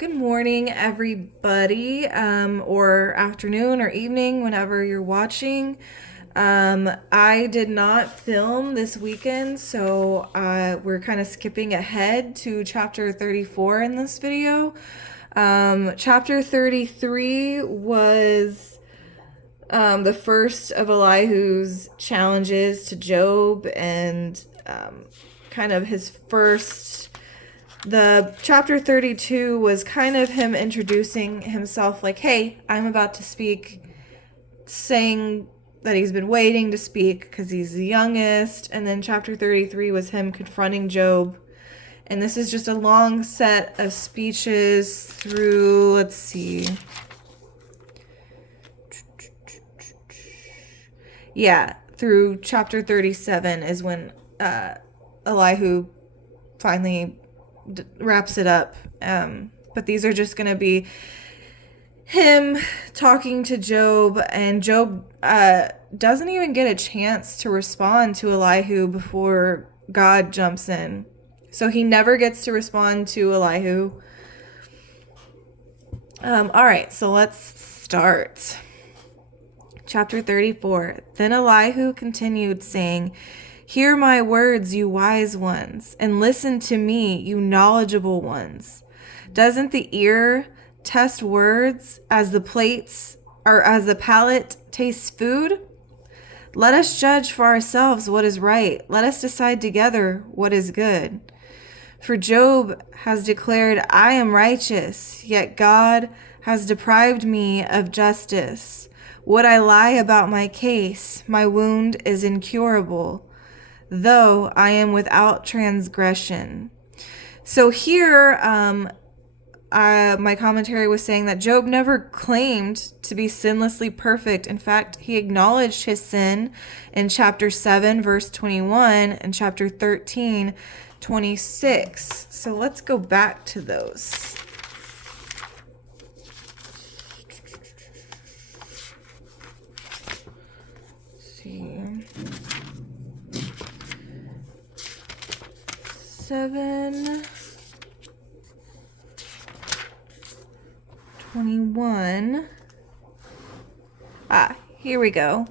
Good morning, everybody, or afternoon or evening, whenever you're watching. I did not film this weekend, so we're kind of skipping ahead to chapter 34 in this video. Chapter 33 was the first of Elihu's challenges to Job and kind of his first. The chapter 32 was kind of him introducing himself, like, hey, I'm about to speak, saying that he's been waiting to speak because he's the youngest. And then chapter 33 was him confronting Job. And this is just a long set of speeches through, let's see. Yeah, through chapter 37 is when Elihu finally wraps it up. But these are just going to be him talking to Job, and Job doesn't even get a chance to respond to Elihu before God jumps in. So he never gets to respond to Elihu. All right, so let's start. Chapter 34. Then Elihu continued, saying, "Hear my words, you wise ones, and listen to me, you knowledgeable ones. Doesn't the ear test words as the plates or as the palate tastes food? Let us judge for ourselves what is right. Let us decide together what is good. For Job has declared, I am righteous, yet God has deprived me of justice. Would I lie about my case? My wound is incurable, though I am without transgression." So here, my commentary was saying that Job never claimed to be sinlessly perfect. In fact, he acknowledged his sin in chapter 7, verse 21, and chapter 13, 26. So let's go back to those. Let's see. 7, 21. Here we go.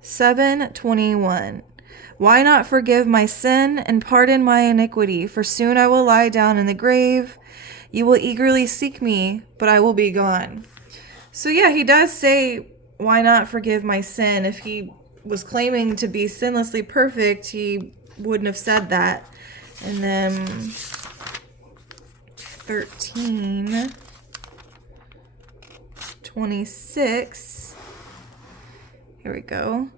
7:21. Why not forgive my sin and pardon my iniquity? For soon I will lie down in the grave. You will eagerly seek me, but I will be gone. So yeah, he does say, why not forgive my sin? If he was claiming to be sinlessly perfect, he wouldn't have said that. And then 13, 26. Here we go.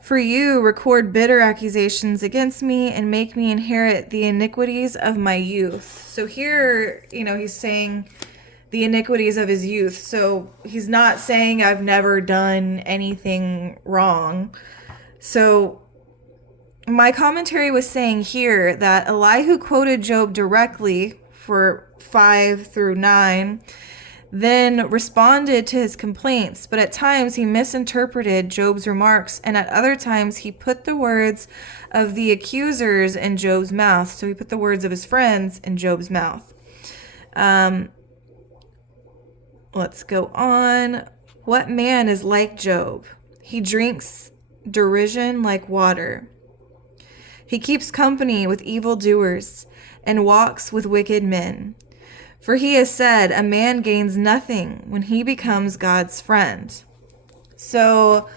For you record bitter accusations against me and make me inherit the iniquities of my youth. So here, he's saying the iniquities of his youth. So he's not saying I've never done anything wrong. So my commentary was saying here that Elihu quoted Job directly for 5 through 9, then responded to his complaints, but at times he misinterpreted Job's remarks, and at other times he put the words of the accusers in Job's mouth. So he put the words of his friends in Job's mouth. Let's go on. What man is like Job? He drinks derision like water. He keeps company with evildoers and walks with wicked men. For he has said, a man gains nothing when he becomes God's friend. So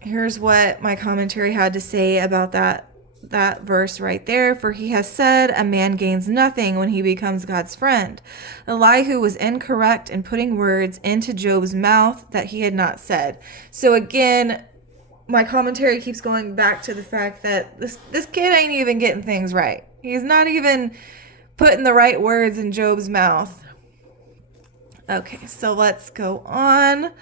here's what my commentary had to say about that verse right there. For he has said, a man gains nothing when he becomes God's friend. Elihu was incorrect in putting words into Job's mouth that he had not said. So again, my commentary keeps going back to the fact that this kid ain't even getting things right. He's not even putting the right words in Job's mouth. Okay, so let's go on.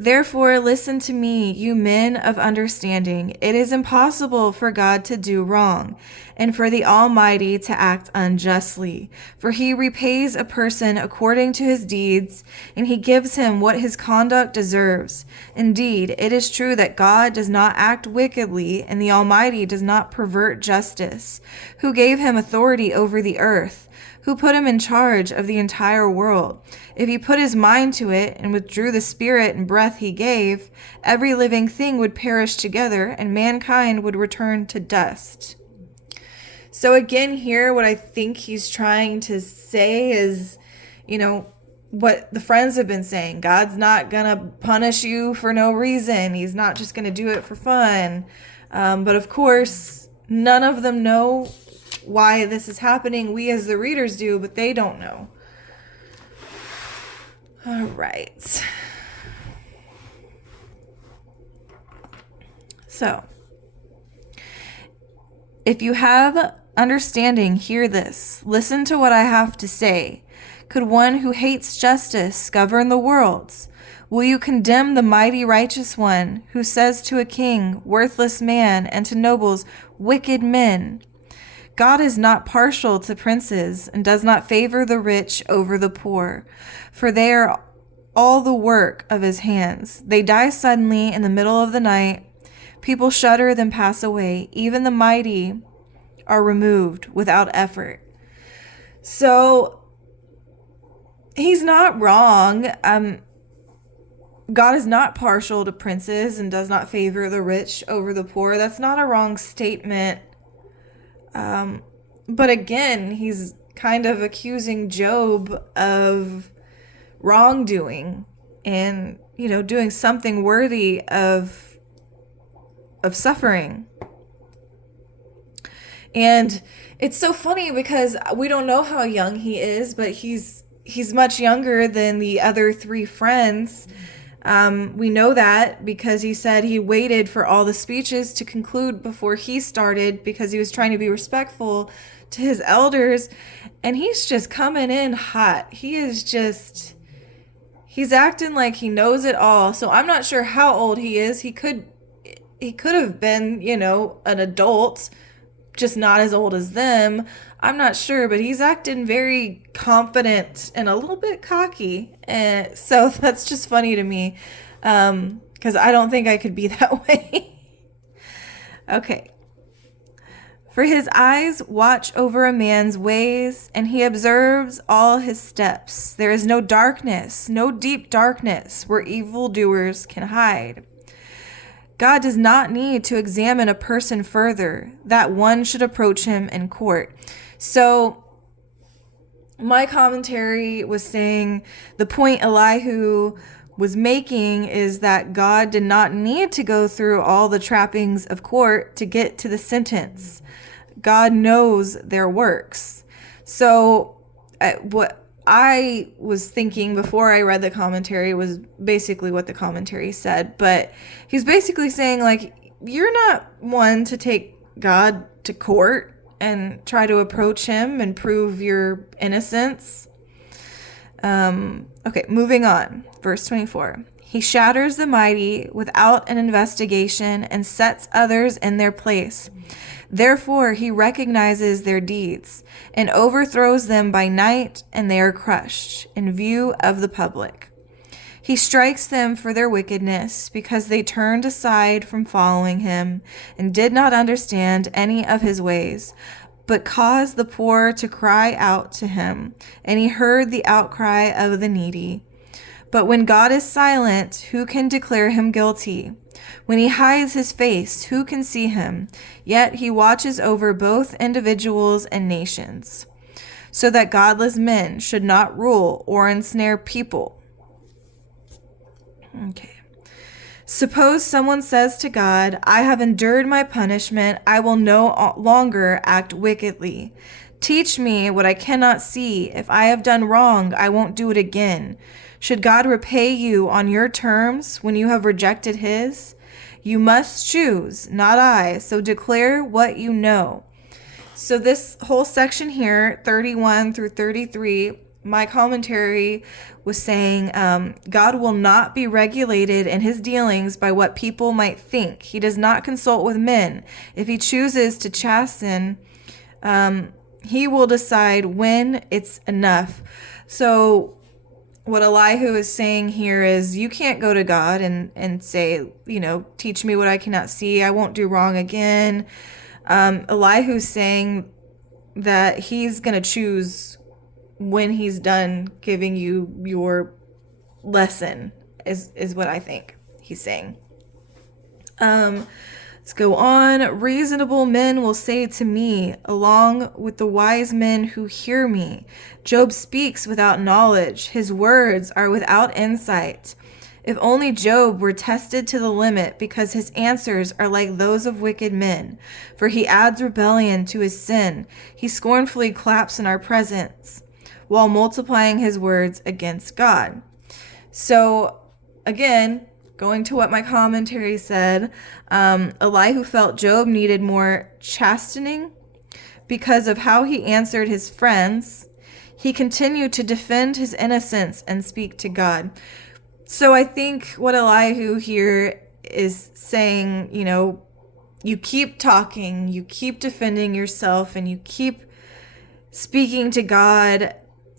Therefore, listen to me, you men of understanding. It is impossible for God to do wrong, and for the Almighty to act unjustly. For he repays a person according to his deeds, and he gives him what his conduct deserves. Indeed, it is true that God does not act wickedly, and the Almighty does not pervert justice. Who gave him authority over the earth? Who put him in charge of the entire world? If he put his mind to it and withdrew the spirit and breath he gave, every living thing would perish together and mankind would return to dust. So again, here, what I think he's trying to say is, what the Friends have been saying. God's not going to punish you for no reason. He's not just going to do it for fun. But of course, none of them know why this is happening. We as the readers do, but they don't know. All right. So, if you have understanding, hear this. Listen to what I have to say. Could one who hates justice govern the worlds? Will you condemn the mighty righteous one who says to a king, worthless man, and to nobles, wicked men? God is not partial to princes and does not favor the rich over the poor, for they are all the work of his hands. They die suddenly in the middle of the night. People shudder, then pass away. Even the mighty are removed without effort. So, he's not wrong. God is not partial to princes and does not favor the rich over the poor. That's not a wrong statement. But again, he's kind of accusing Job of wrongdoing and, doing something worthy of suffering. And it's so funny because we don't know how young he is, but he's much younger than the other three friends. We know that because he said he waited for all the speeches to conclude before he started because he was trying to be respectful to his elders. And he's just coming in hot. He's acting like he knows it all. So I'm not sure how old he is. He could have been, an adult, just not as old as them. I'm not sure, but he's acting very confident and a little bit cocky. And so that's just funny to me, because I don't think I could be that way. Okay. For his eyes watch over a man's ways, and he observes all his steps. There is no darkness, no deep darkness where evildoers can hide. God does not need to examine a person further, that one should approach him in court. So my commentary was saying the point Elihu was making is that God did not need to go through all the trappings of court to get to the sentence. God knows their works. So what I was thinking before I read the commentary was basically what the commentary said, but he's basically saying, like, you're not one to take God to court and try to approach him and prove your innocence. Okay, moving on. Verse 24. He shatters the mighty without an investigation and sets others in their place. Therefore, he recognizes their deeds and overthrows them by night, and they are crushed in view of the public. He strikes them for their wickedness because they turned aside from following him and did not understand any of his ways, but caused the poor to cry out to him, and he heard the outcry of the needy. But when God is silent, who can declare him guilty? When he hides his face, who can see him? Yet he watches over both individuals and nations, so that godless men should not rule or ensnare people. Okay. Suppose someone says to God, I have endured my punishment. I will no longer act wickedly. Teach me what I cannot see. If I have done wrong, I won't do it again. Should God repay you on your terms when you have rejected his? You must choose, not I. So declare what you know. So this whole section here, 31 through 33, my commentary was saying God will not be regulated in his dealings by what people might think. He does not consult with men. If he chooses to chasten, he will decide when it's enough. So what Elihu is saying here is you can't go to God and say, teach me what I cannot see. I won't do wrong again. Elihu's saying that he's going to choose when he's done giving you your lesson, is what I think he's saying. Let's go on. Reasonable men will say to me, along with the wise men who hear me, Job speaks without knowledge. His words are without insight. If only Job were tested to the limit, because his answers are like those of wicked men. For he adds rebellion to his sin. He scornfully claps in our presence, while multiplying his words against God. So, again, going to what my commentary said, Elihu felt Job needed more chastening because of how he answered his friends. He continued to defend his innocence and speak to God. So I think what Elihu here is saying, you keep talking, you keep defending yourself, and you keep speaking to God,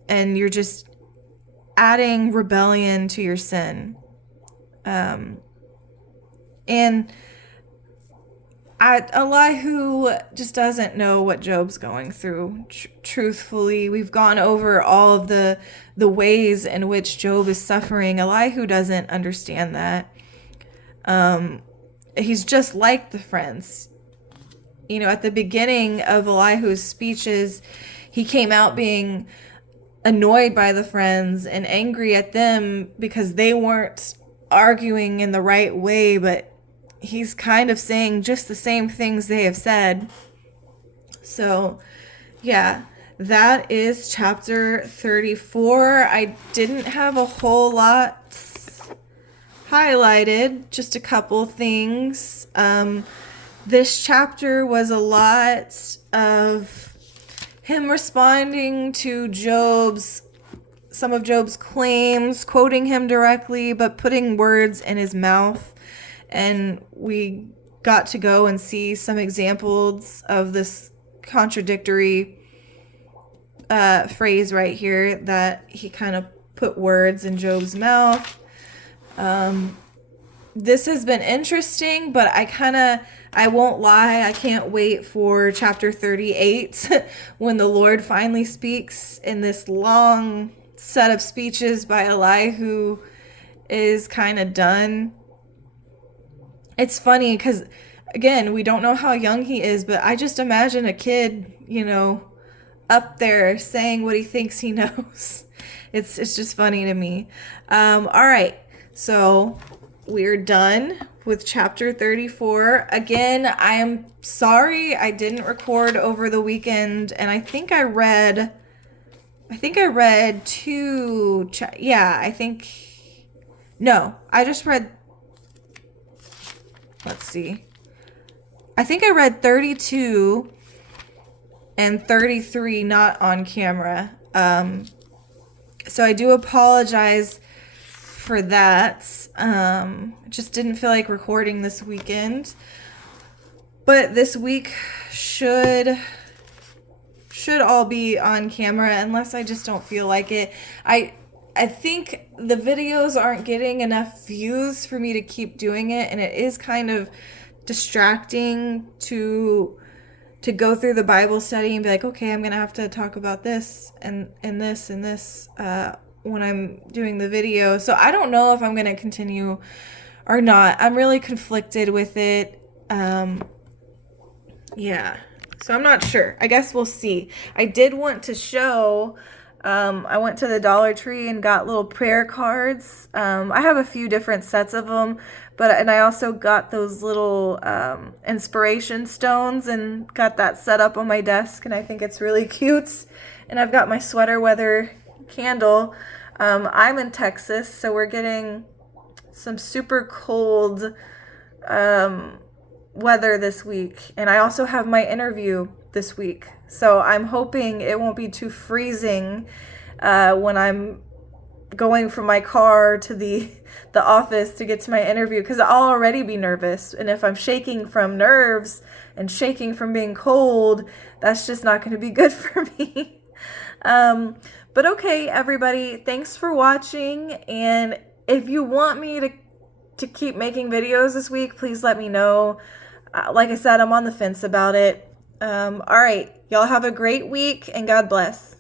and you're just adding rebellion to your sin. And Elihu just doesn't know what Job's going through. Truthfully, we've gone over all of the ways in which Job is suffering. Elihu doesn't understand that. He's just like the friends. At the beginning of Elihu's speeches, he came out being annoyed by the friends and angry at them because they weren't arguing in the right way, but he's kind of saying just the same things they have said. So, yeah, that is chapter 34. I didn't have a whole lot highlighted, just a couple things. This chapter was a lot of him responding to some of Job's claims, quoting him directly, but putting words in his mouth. And we got to go and see some examples of this contradictory phrase right here, that he kind of put words in Job's mouth. This has been interesting, but I won't lie, I can't wait for chapter 38 when the Lord finally speaks in this long set of speeches by Elihu is kind of done. It's funny because, again, we don't know how young he is, but I just imagine a kid, up there saying what he thinks he knows. It's just funny to me. All right, so we're done with chapter 34. Again, I am sorry I didn't record over the weekend, and I think I read two. I just read. Let's see. I think I read 32 and 33 not on camera. So I do apologize for that. Just didn't feel like recording this weekend. But this week should all be on camera, unless I just don't feel like it. I think the videos aren't getting enough views for me to keep doing it, and it is kind of distracting to go through the Bible study and be like, okay, I'm gonna have to talk about this and this and this when I'm doing the video. So I don't know if I'm gonna continue or not. I'm really conflicted with it. Yeah. So I'm not sure. I guess we'll see. I did want to show, I went to the Dollar Tree and got little prayer cards. I have a few different sets of them, and I also got those little inspiration stones and got that set up on my desk, and I think it's really cute. And I've got my sweater weather candle. I'm in Texas, so we're getting some super cold weather this week, and I also have my interview this week, so I'm hoping it won't be too freezing when I'm going from my car to the office to get to my interview, because I'll already be nervous, and if I'm shaking from nerves and shaking from being cold, that's just not going to be good for me. But okay, everybody, thanks for watching, and if you want me to keep making videos this week, please let me know. Like I said, I'm on the fence about it. All right. Y'all have a great week and God bless.